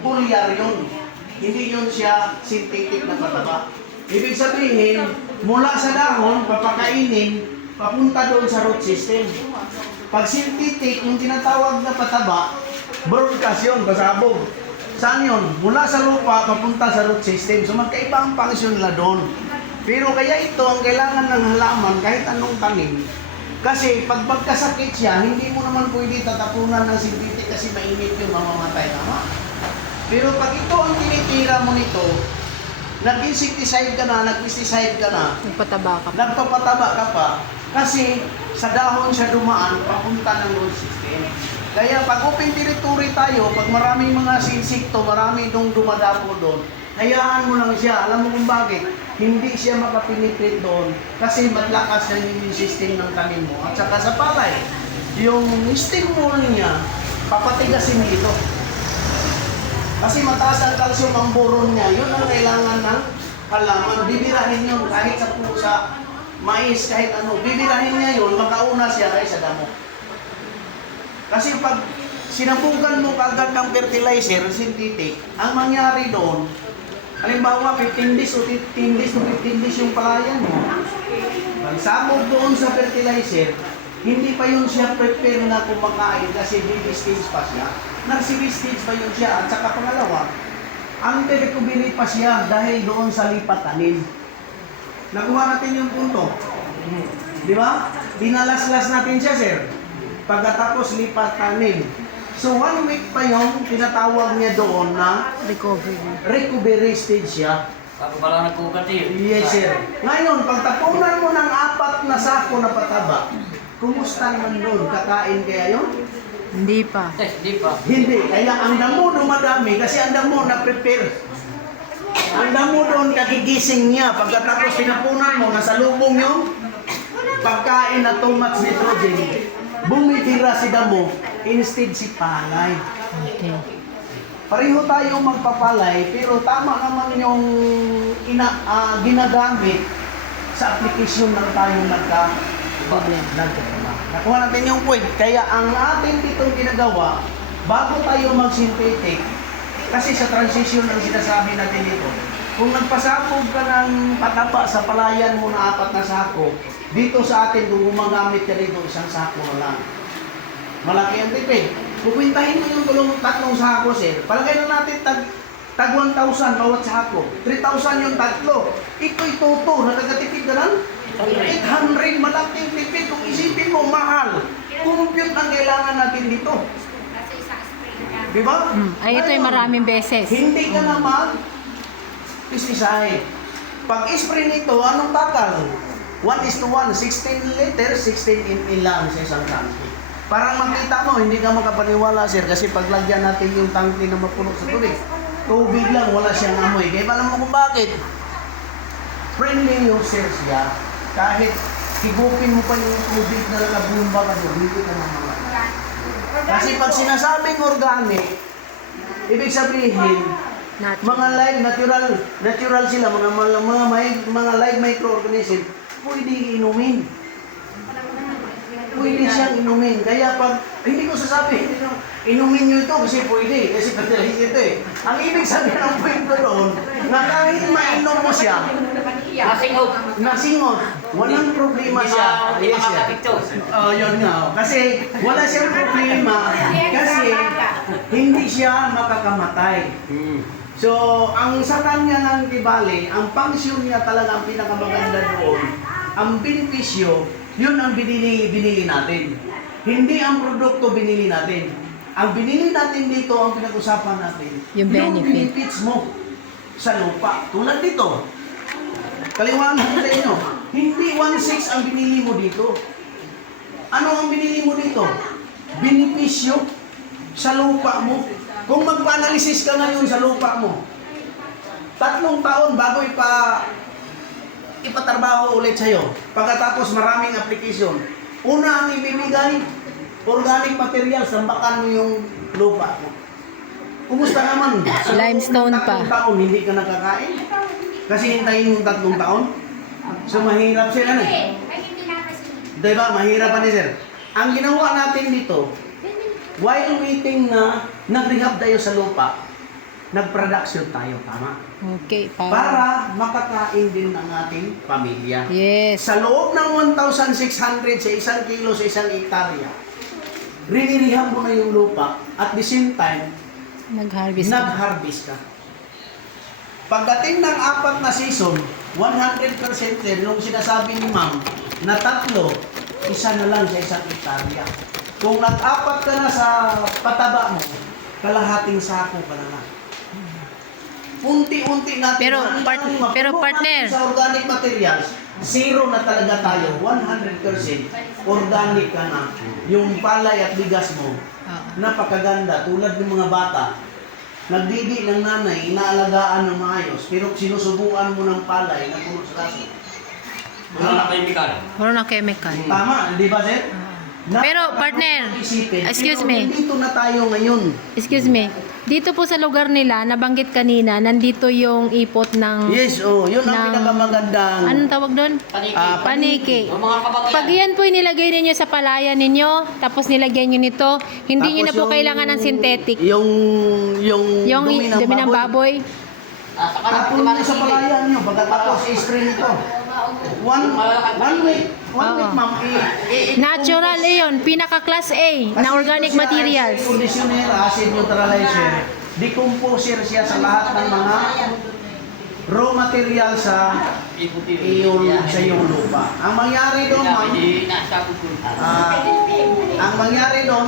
foliar yun. Hindi yun siya synthetic na pataba. Ibig sabihin, mula sa dahon, papakainin, papunta doon sa root system. Pag synthetic, yung tinatawag na pataba, broadcast yun, pasabog. Saan yun? Mula sa lupa, papunta sa root system. So magkaiba ang function nila doon. Pero kaya ito ang kailangan ng halaman kahit anong tanim. Kasi pag magkasakit siya, hindi mo naman pwede tatapunan ng synthetic kasi mainit yung mamamatay naman. Pero pag ito ang tinitira mo nito, nag-insecticide ka na, nag-pesticide ka na, Nagpataba ka pa. nagpapataba ka pa, kasi sa dahon siya dumaan, papunta ng root system. Kaya pag open territory tayo, pag maraming mga insekto, marami itong dumadapo doon, hayaan mo lang siya. Alam mo kung bakit? Hindi siya makapenetrate doon kasi malakas ang immune system ng tanim mo. At saka sa palay, yung stem wall niya, papatigasin dito. Kasi mataas ang calcium ang boron niya, yun ang kailangan ng halaman. Bibirahin yun kahit sa pusa, mais, kahit ano. Bibirahin niya yun, makauna siya kahit sa damo. Kasi pag sinabugan mo kagad ng fertilizer, synthetic, ang mangyari doon, halimbawa 15 days o 15 days to 15 days yung palayan mo, pagsabog doon sa fertilizer, hindi pa yun siya prepare na kumakain kasi baby stage pa siya. Nursery stage pa yun siya. At saka pangalawa, ang recovery pa siya dahil doon sa lipat tanim. Nakuha natin yung punto. Di ba? Dinalaslas natin siya, sir. Pagkatapos lipat tanim. So 1 week pa yung tinatawag niya doon na recovery stage siya. Bago pa lang nagkukat eh. Yes, sir. Ngayon, pagtapunan mo ng 4 na sako na pataba, kumusta naman doon? Kakain kaya yun? Hindi pa. Hindi pa. Hindi. Kaya ang damo dumadami kasi ang damo na-prepare. Ang damo doon kagigising niya. Pagkatapos pinapunan mo, nasa lubong yung pagkain na too much nitrogen. Bumitira si damo, instead si palay. Okay. Pareho tayo magpapalay, pero tama naman yung ginagamit sa application ng tayo Problema. Nakuha natin yung point. Kaya ang atin ditong ginagawa, bago tayo mag-synthetic, kasi sa transition ang sinasabi natin dito, kung nagpasabog ka ng pataba sa palayan mo na 4 na sako, dito sa atin, kung gumagamit ka dito, 1 sako na lang. Malaki ang tipid. Pupuntahin mo yung 3 sako, sir. Palagay na natin tag 1,000 bawat sako. 3,000 yung tatlo. Ito'y toto. Nagkakatipid ka lang? 800. Malaking tipid. Kung isipin mo, mahal. Compute ang kailangan natin dito. Di ba? Ay, ito ay maraming beses. Hindi ka naman pesticide. Pag spray nito, anong takal? 1:1, 16 liters, 16 ml lang sa isang tangke. Para makita mo, hindi ka makapaniwala, sir, kasi paglagyan natin yung tangke na mapuno sa tubig, tubig lang, wala siyang amoy. Kaya alam mo kung bakit? Friendly user siya. Kahit higupin mo pa yung tubig na nakabumba ka doon, hindi ka mamamala. Kasi pag sinasabing organic, ibig sabihin, mga live, natural sila, mga live microorganism, pwede inumin. Pwede siyang inumin. Kaya pag, hindi ko sasabihin, inumin nyo ito kasi pwede. Kasi fertilizer ito eh. Ang ibig sabihin ng kwento doon, na kahit mainom mo siya, nasingot, walang problema siya. Yes, sir. Yun nga. Kasi wala siyang problema kasi hindi siya makakamatay. So, ang sa kanya ng Kibali, ang function niya talaga ang pinakamaganda doon, ang benepisyo, yun ang binili natin. Hindi ang produkto binili natin. Ang binili natin dito, ang pinag-usapan natin, Yung benefits mo sa lupa. Tulad dito, kaliwangan ko sa inyo, hindi 1/6 ang binili mo dito. Ano ang binili mo dito? Benepisyo sa lupa mo. Kung magpa-analysis ka ngayon sa lupa mo, 3 taon bago ipatrabaho ulit sa'yo. Pagkatapos maraming application. Una ang ibibigay, organic materials, tambakan mo yung lupa mo. Kumusta naman? Limestone pa. 3 taon hindi ka nakakain? Kasi hintayin yung 3 taon? So mahirap sila na. Diba? Mahirap pa ni sir. Ang ginawa natin dito, while waiting na nag-rehab tayo sa lupa, nag-production tayo, tama? Okay. Para makakain din ng ating pamilya. Yes. Sa loob ng 1,600 sa isang kilo sa isang hektarya, rinirihan mo na yung lupa at the same time, Nag-harvest ka. nag-harvest ka. Pagdating ng 4 na season, 100% din yung sinasabi ni ma'am na 3, isa na lang sa isang hektarya. Kung nag-4 ka na sa pataba mo, kalahating sako ka na lang. Unti-unti natin Pero, ang part- pero mapuno partner. natin sa organic materials, zero na talaga tayo, 100% organic ka na. Yung palay at bigas mo, napakaganda, tulad ng mga bata. Nagdidi ng nanay, inaalagaan ng maayos, pero sinusubuan mo ng palay na puno sa kaso. Wala na chemical. Wala na chemical. Tama, di ba, sir? Pero, partner, Isipin, excuse pero me. Dito na tayo ngayon. Excuse me. Dito po sa lugar nila, nabanggit kanina, nandito yung ipot ng... Yes, yun ang ng- pinakamagandang. Anong tawag doon? Paniki. Ang mga kabagayan. Pag yan po inilagay ninyo sa palayan ninyo, tapos nilagay nyo nito, hindi nyo na Tapos po yung- kailangan ng synthetic. Yung Yung dumi ng baboy. Tapon nyo sa palayan nyo, pagkatapos i-spray nito. One week, ma'am, Natural yun, pinaka-class A na organic materials. Conditioner, acid neutralizer, decomposer siya sa lahat ng mga raw material sa iyong lupa. Ang mangyari doon, ma'am, Hindi nasa ang mangyari doon,